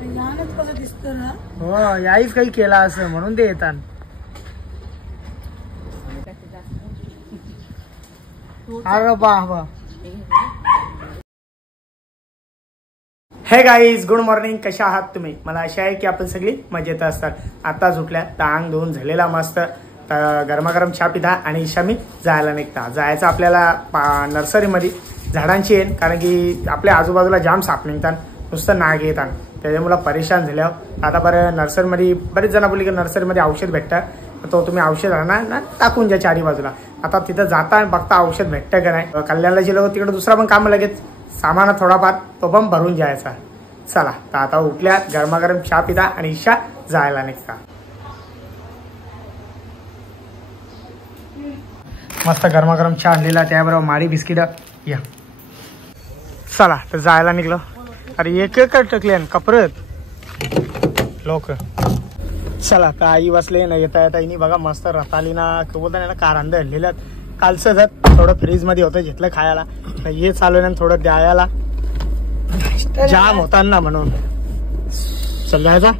कसं दिसतं ना. हो याहीच काही केला असं म्हणून ते येतात. अरे बाबा. हे गाईज गुड मॉर्निंग. कशा आहात तुम्ही? मला आशा आहे की आपण सगळी मजेत असतात. आताच उठल्या, अंग धुवून झालेला मस्त गरमागरम चहा पिता आणि शमी जायला निघता. जायचं आपल्याला नर्सरीमध्ये झाडांची येईल, कारण की आपल्या आजूबाजूला जाम साप निघतात, नुसतं नाग येतात. त्याच्यामुळे परेशान झाल्यावर आता बरं नर्सरीमध्ये बरेच जण बोलली की नर्सरीमध्ये औषध भेटतं, तो तुम्ही औषध आणा ना टाकून द्या चारी बाजूला. आता तिथं जाता बघता औषध भेटतं का नाही. कल्याणला गेलो तिकडे दुसरा पण काम लगेच सामान थोडाफार तो पण भरून जायचा. चला तर आता उठल्या, गरमागरम चहा पिता आणि ईशा जायला निघता. मस्त गरमागरम चहा आणलेला, त्याबरोबर माळी बिस्किट या. चला तर जायला निघलो. अरे एक टकले कपरत लोक. चला तर आई बसले ना, येता येता इनी बघा मस्त रतालीना बोलता कारंदे आणलेल्यात. कालचं जर थोडं फ्रीज मध्ये होतं घेतलं खायला, हे चालू ना थोडं द्यायला जाम होताना म्हणून. चल जायचा.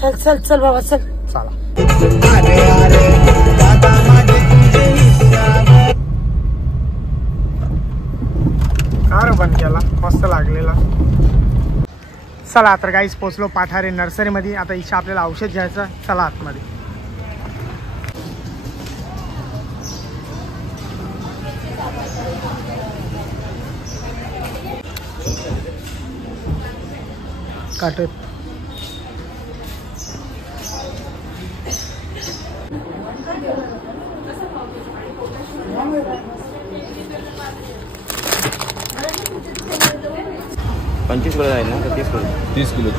चल चल चल बाबा चल. चला. कार बंद केला, मस्त लागलेला. चला तर गाईस पोचलो पाठारे नर्सरीमध्ये. आता इच्छा आपल्याला औषध घ्यायचं. चला आतमध्ये. काटत पंचवीस किलो आहे ना, 30 किलो.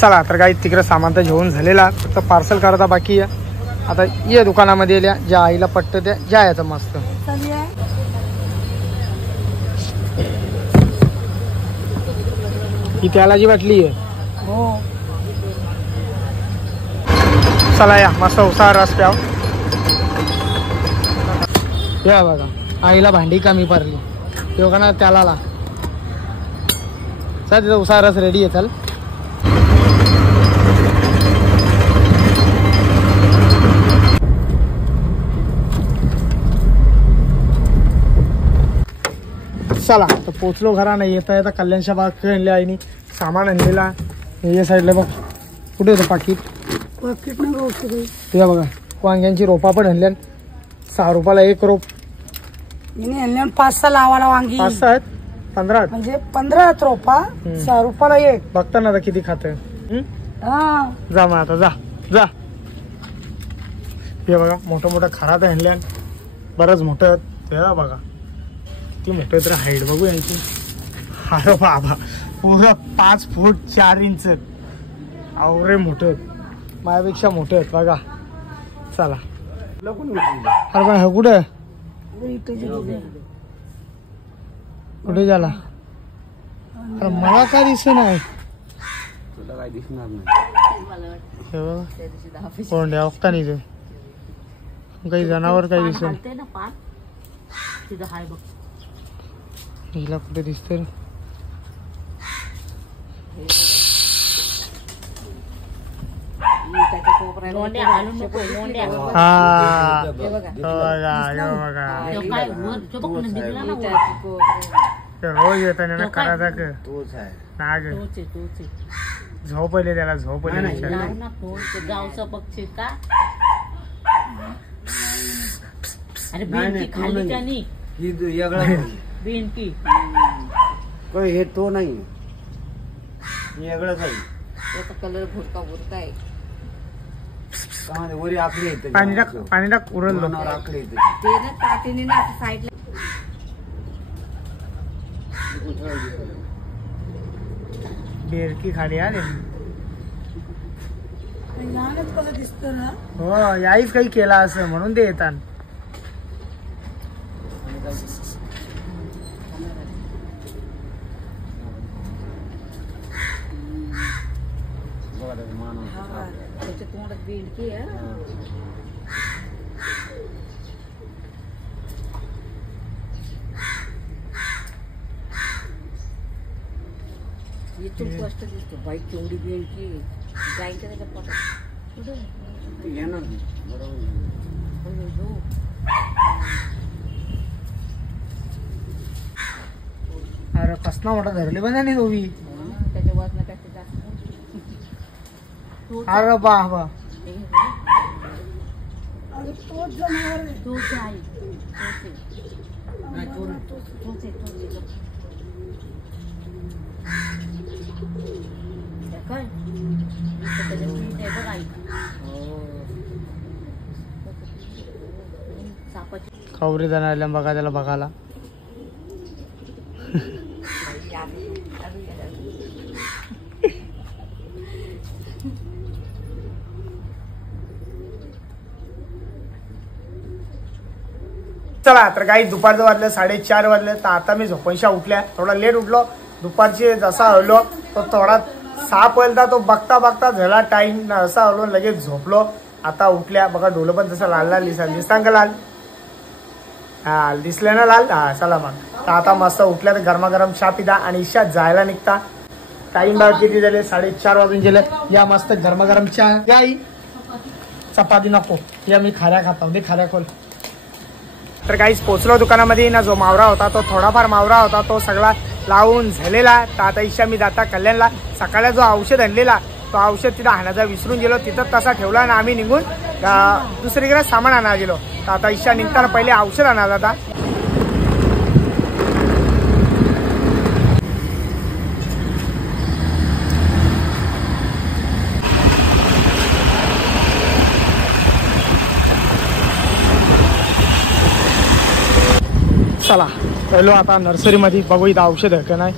चला तर काही तिकडे सामान तर घेऊन झालेला, फक्त पार्सल करता बाकी आहे. आता ये दुकानामध्ये येल्या, ज्या आईला पट्ट त्या ज्या याचं मस्त. ही त्यालाची बाटली आहे. हो चला या मस्त उसाळा रस प्याव. या बघा आईला भांडी कमी पडली तेव्हा ना त्याला चल तिथं उसाळा रस रेडी आहे. चल चला तर पोचलो घरा. नाही येता येता कल्याणच्या बाग आणल्या आईनी सामान आणलेला. या साईडला बघ कुठे होतं पाकिट. तुझ्या बघा वांग्यांची रोपा पण आणल्या. 6 रुपयाला 1 रोप. 5-6 लावाला वांगी. 5 आहेत 15 म्हणजे 15 रोपा 6 रुपयाला 1. बघता ना आता किती खात. जा मग आता जा जा. हे बघा मोठं मोठं खरात आणल्या, बरंच मोठं. ते बघा किती मोठं तर हाईट बघू यांची. अरे बाबा पुरं 5 फूट 4 इंच. आवरे मोठं, माझ्यापेक्षा मोठे आहेत बघा. चला अरे पण हे कुठे कुठे झाला. अरे मला काय दिसत नाही. कोंड्या बघता नाही ते काही जनावर काही दिसत. हिला कुठे दिसत. रोज येत करायचा नाग झोपले त्याला झोपले. गावचा पक्षी का. अरे बेनकी खाली त्यानी बेनकी हे तो नाही वेगळंच आहे. याचा कलर भुरका भुरका आहे. वरी आकडे येते. पाणी टाक उरलं आकडे येते ते ना ताटीने ना साईडला. बेरकी खाली आले. कसं दिसतं ना. हो याहीच काही केला असं म्हणून ते येतात. त्याच्या तोंडात बेंड बेंकी आहे. इथून स्पष्ट दिसतो बाई केवढी बेंकी जाईल का त्याच्या पोटात. कुठं येणार नाही. बरोबर. अरे कसना मोठा धरले बघा नाही दोघी. त्याच्या वजनापेक्षा जास्त. अरे बा बा तोच जनावर आहे. तोच आहे. नाही, चोर. तोच आहे. काय त्याच्या पीठ आहे बघ आई. सापाची खवरी जाणार बघा त्याला बघायला. चला तर काही दुपारचं वाजलं 4:30 वाजले. तर आता मी झोपणशा उठल्या. थोडा लेट उठलो. दुपारची जसा हलो तो थोडा 6 पहिला तो बघता बघता झाला टाइम. असा हलो लगेच झोपलो. आता उठल्या बघा डोलं पण तसं लाल लाल दिसता का लाल. हा दिसले ना लाल. हा चला मग. तर आता मस्त उठल्या तर गरमागरम चहा पिता आणि ईशा जायला निघता. टाइम बघा किती झाले 4:30 वाजून गेले. या मस्त गरमागरम चहा घ्या आई. चपाती नको या मी खाऱ्या खाता दे खाऱ्या खोल. तर काहीच पोचलो दुकानामध्ये ना. जो मावरा होता तो थोडाफार मावरा होता तो सगळा लावून झालेला. तर आता ईशा मी जाता कल्याणला. सकाळला जो औषध आणलेला तो औषध तिथं आणायचा विसरून गेलो. तिथं तसा ठेवला आणि आम्ही निघून दुसरीकडे सामान आणायला गेलो. तर आता ईशा निघताना पहिले औषध आणायला आता. चला पहिलो आता नर्सरीमध्ये बघू इथं औषध आहे का नाही.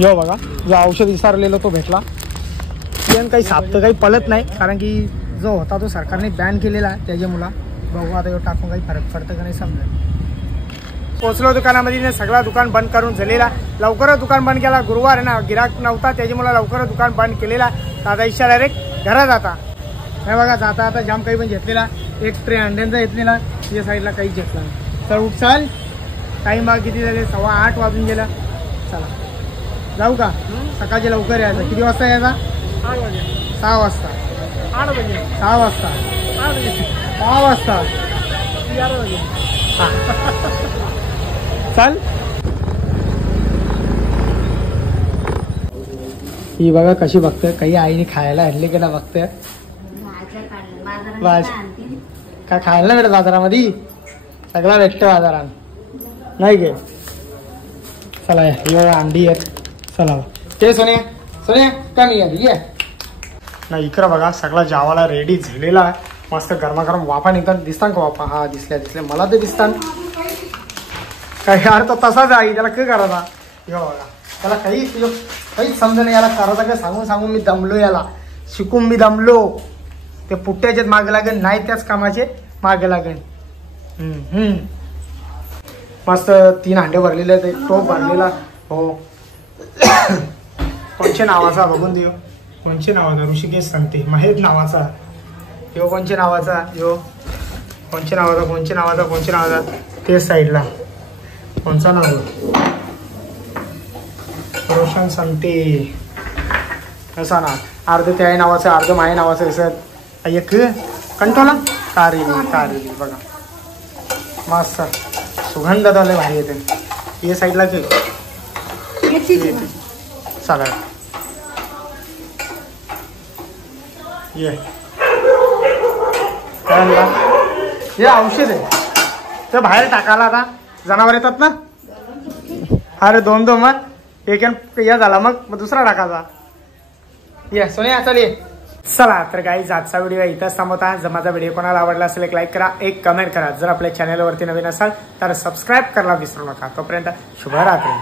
यो बघा जो औषध विसरलेलो तो भेटला. पण काही साप तर काही पलत नाही कारण की जो होता तो सरकारने बॅन केलेला त्याच्यामुळे. बघू आता टाकून काही फरक पडतं का नाही समजा. पोचलो दुकानामध्ये सगळा दुकान बंद करून झालेला. लवकरच दुकान बंद केला. गुरुवार आहे ना गिराक नव्हता त्याच्यामुळे लवकरच दुकान बंद केलेला. दादा इच्छा डायरेक्ट घरात जाता. हे बघा जाता आता जाम काही पण घेतलेला. एक ट्रे अंड्यांचा घेतलेला. या साईडला काही घेतला नाही. तर उठ चाल. टाईम बघा किती झाले 8:15 वाजून गेला. चला जाऊ का. सकाळचे लवकर यायचं. किती वाजता यायचा. 6 वाजता. 6 वाजता. 6 वाजता. चाल. ही बघा कशी बघते. काही आईने खायला आणले की ना बघते. काय खायला भेटत बाजारामध्ये. सगळा भेटतं बाजारात नाही गे. चला या अंडी आहेत. चला ते सोने सोने कमी आहे नाही. इकडं बघा सगळा जावाला रेडी झालेला आहे. मस्त गरमागरम वाफा निघतात. दिसतात का वाफा. हा दिसल्या मला ते दिसतात. काही यार तो तसाच आहे. त्याला काय करायचा. हे बघा त्याला काहीच समजा नाही. याला करायचं काय सांगून सांगून मी दमलो. याला शिकून मी दमलो. ते पुट्ट्याच्याच मागे लागेल नाही त्याच कामाचे मागे लागेल. मस्त 3 हांडे भरलेले आहेत. टोप भरलेला. हो कोणच्या नावाचा बघून देऊ. कोणच्या नावाचा. ऋषिकेश सांगते. महेश नावाचा. यो कोणच्या नावाचा. यो कोणच्या नावाचा ते साईडला कोणचा नाव. रोशन सांगते असा ना. अर्ध त्या नावाचं अर्ध माया नावाचं असं एक कंटोला. कारेली बघा मस्त सुगंध झाले भारी येते. या साईडला ते चला ये काय हे औषध आहे ते बाहेर टाकायला. आता जनावर येतात ना. अरे 2 मग एक या झाला मग दुसरा टाकायचा. ये सोनिया चल ये. चला तर काही आजचा व्हिडिओ इथंच थांबवता. जर माझा व्हिडिओ कोणाला आवडला असेल एक लाईक करा. एक कमेंट करा. जर आपल्या चॅनलवरती नवीन असाल तर सबस्क्राईब करायला विसरू नका. तोपर्यंत शुभरात्री.